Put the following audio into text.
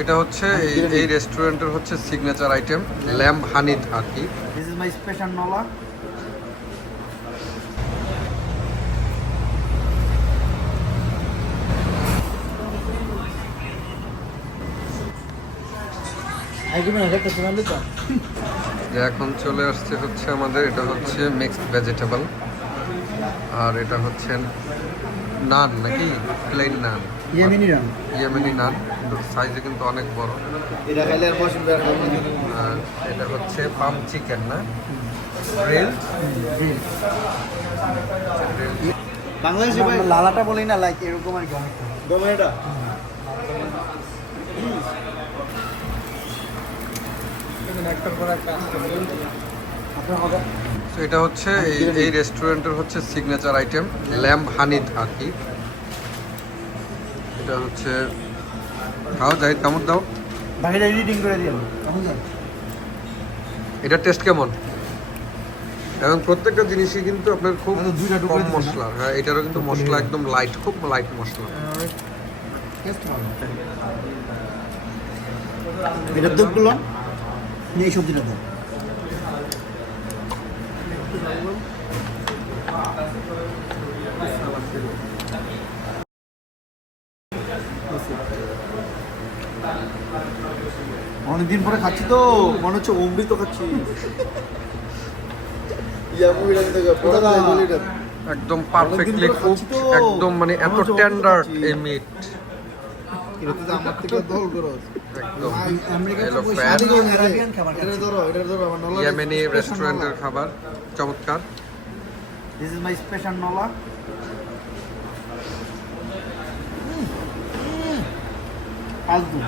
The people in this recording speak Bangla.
এটা হচ্ছে এই রেস্টুরেন্টের হচ্ছে সিগনেচার আইটেম ল্যাম্ব হানি আর কি। দিস ইজ মাই স্পেশাল নলা। যে এখন চলে আসছে হচ্ছে আমাদের এটা হচ্ছে মিক্সড ভেজিটেবল, আর এটা হচ্ছে নান নাকি প্লেন নান, ইয়েমেনি নান, সাইজে কিন্তু অনেক বড়। এটা খাইলে আর পছন্দ আর এটা হচ্ছে পাম চিকেন না, গ্রিল। বাংলাদেশে ভাই লালাটা বলি না, লাইক এরকম আর কি অনেকটা দমে এটা। তো এটা হচ্ছে এই রেস্টুরেন্টের হচ্ছে সিগনেচার আইটেম ল্যাম্ব হানি আর কি। এটা হচ্ছে খাও যাই কেমন দাও, বাকিটা এডিটিং করে দিও এখন যান। এটা টেস্ট কেমন? এবং প্রত্যেকটা জিনিসই কিন্তু আপনার খুব দুইটা টুকরো কম দিছে না? মশলা। হ্যাঁ, এটারও কিন্তু মশলা একদম লাইট, খুব লাইট মশলা। টেস্ট ভালো। এটা তো গুলো এই সবজিটা দাও। অনেকদিন পরে খাচ্ছি তো মনে হচ্ছে অমৃত খাচ্ছি। একদম পারফেক্টলি কুকড, একদম মানে এত টেন্ডার এই মিট, আমার থেকে দল করো একদম আমেরিকান এলো পয়সা ফ্যান। দিও আরাবিয়ান খাবার। এটা ধরো আমার নলা। ইয়েমেনি রেস্টুরেন্টের খাবার চমৎকার। দিস ইজ মাই স্পেশাল নলা। আলদু